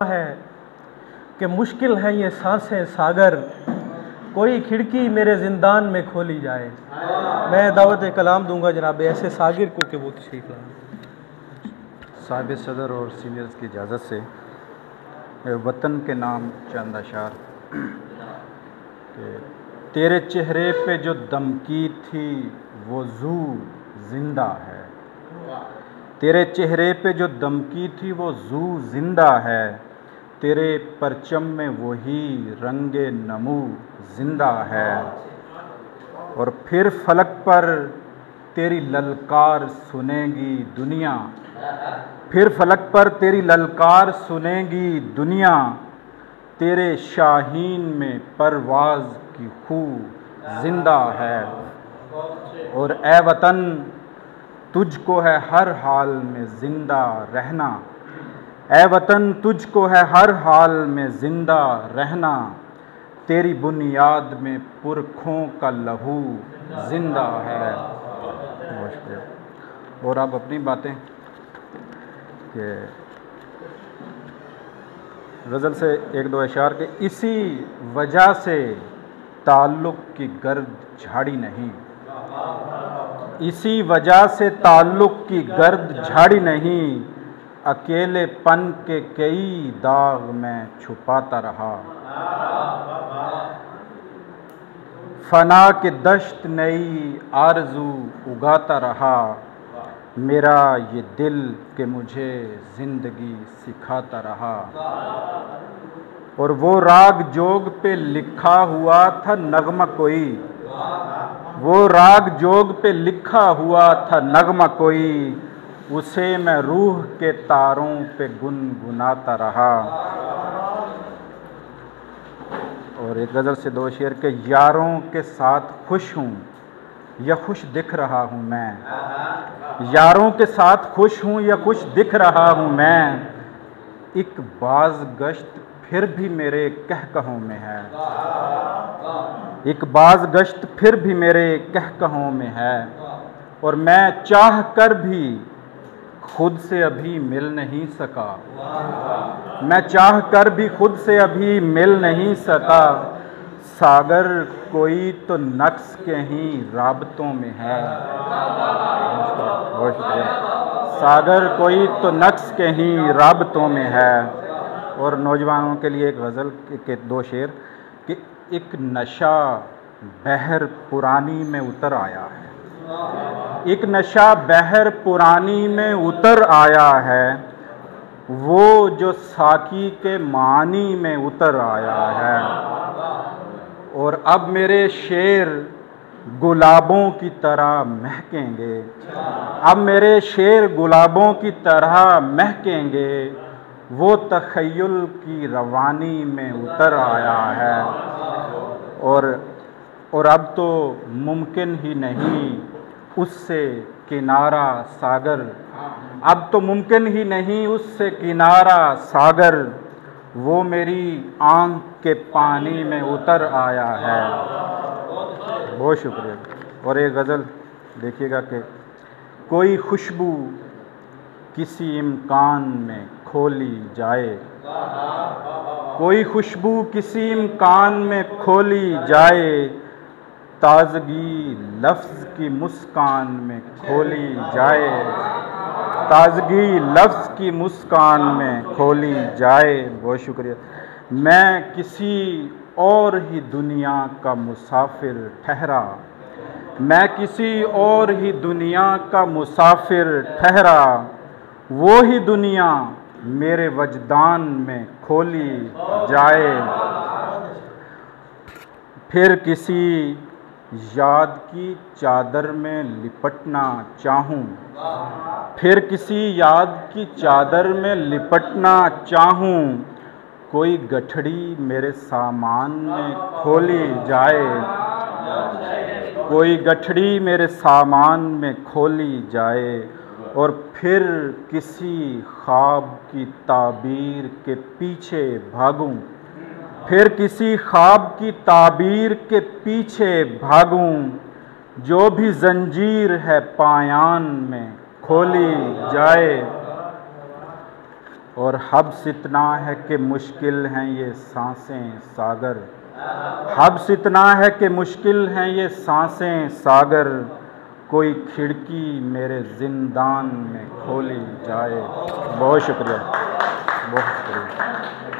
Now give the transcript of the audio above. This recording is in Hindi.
है कि मुश्किल है ये सांसें सागर, कोई खिड़की मेरे ज़िंदान में खोली जाए। मैं दावत कलाम दूंगा जनाब ऐसे सागिर को कि वो तशरीफ़ लाएं। साहिब सदर और सीनियर्स की इजाज़त से वतन के नाम चंद अशार कि तेरे चेहरे पे जो दमकी थी वो जू जिंदा है। तेरे चेहरे पे जो दमकी थी वो जू जिंदा है। तेरे परचम में वही रंगे नमू जिंदा है। और फिर फलक पर तेरी ललकार सुनेगी दुनिया। फिर फलक पर तेरी ललकार सुनेगी दुनिया। तेरे शाहीन में परवाज़ की खू जिंदा है। और ए वतन तुझको है हर हाल में जिंदा रहना। ए वतन तुझको है हर हाल में जिंदा रहना। तेरी बुनियाद में पुरखों का लहू जिंदा है। और अब अपनी बातें कि गज़ल से एक दो अशार के इसी वजह से ताल्लुक़ की गर्द झाड़ी नहीं। इसी वजह से ताल्लुक़ की गर्द झाड़ी नहीं। अकेलेपन के कई दाग में छुपाता रहा। फना के दश्त नई आरज़ू उगाता रहा। मेरा ये दिल के मुझे ज़िंदगी सिखाता रहा। और वो राग जोग पे लिखा हुआ था नगमा कोई। वो राग जोग पे लिखा हुआ था नगमा कोई। उसे मैं रूह के तारों पे गुनगुनाता रहा। और एक गज़ल से दो शेर के यारों के साथ खुश हूँ या खुश दिख रहा हूँ मैं। यारों के साथ खुश हूँ या खुश दिख रहा हूँ मैं। एक बाज़ गश्त फिर भी मेरे कहकहों में है। एक बाज़ गश्त फिर भी मेरे कहकहों में है। और मैं चाह कर भी खुद से अभी मिल नहीं सका। मैं चाह कर भी खुद से अभी मिल नहीं सका। सागर कोई तो नक्श के ही राबतों में है। बहुत शुक्रिया। सागर कोई तो नक्श के ही राबतों में है। और नौजवानों के लिए एक गज़ल के दो शेर कि एक नशा बहर पुरानी में उतर आया है। एक नशा बहर पुरानी में उतर आया है। वो जो साकी के मानी में उतर आया है। और अब मेरे शेर गुलाबों की तरह महकेंगे। अब मेरे शेर गुलाबों की तरह महकेंगे। वो तख़य्युल की रवानी में उतर आया है। और अब तो मुमकिन ही नहीं उससे किनारा सागर। अब तो मुमकिन ही नहीं उससे किनारा सागर। वो मेरी आँख के पानी में उतर आया है। बहुत शुक्रिया। और एक गज़ल देखिएगा कि कोई खुशबू किसी इम्कान में खोली जाए। कोई खुशबू किसी इम्कान में खोली जाए। ताज़गी लफ्ज़ की मुस्कान में खोली जाए। ताज़गी लफ्ज़ की मुस्कान में खोली जाए। बहुत शुक्रिया। मैं किसी और ही दुनिया का मुसाफिर ठहरा। मैं किसी और ही दुनिया का मुसाफिर ठहरा। वो ही दुनिया मेरे वजदान में खोली जाए। फिर किसी याद की चादर में लिपटना चाहूँ। फिर किसी याद की चादर में लिपटना चाहूँ। कोई गठड़ी मेरे सामान में खोली जाए। कोई गठड़ी मेरे सामान में खोली जाए। और फिर किसी ख्वाब की ताबीर के पीछे भागूं। फिर किसी ख्वाब की ताबीर के पीछे भागूं। जो भी जंजीर है पायान में खोली जाए। और हब्स इतना है कि मुश्किल हैं ये सांसें सागर, हब्स इतना है कि मुश्किल हैं ये सांसें सागर, कोई खिड़की मेरे जिंदान में खोली जाए। बहुत शुक्रिया, बहुत शुक्रिया।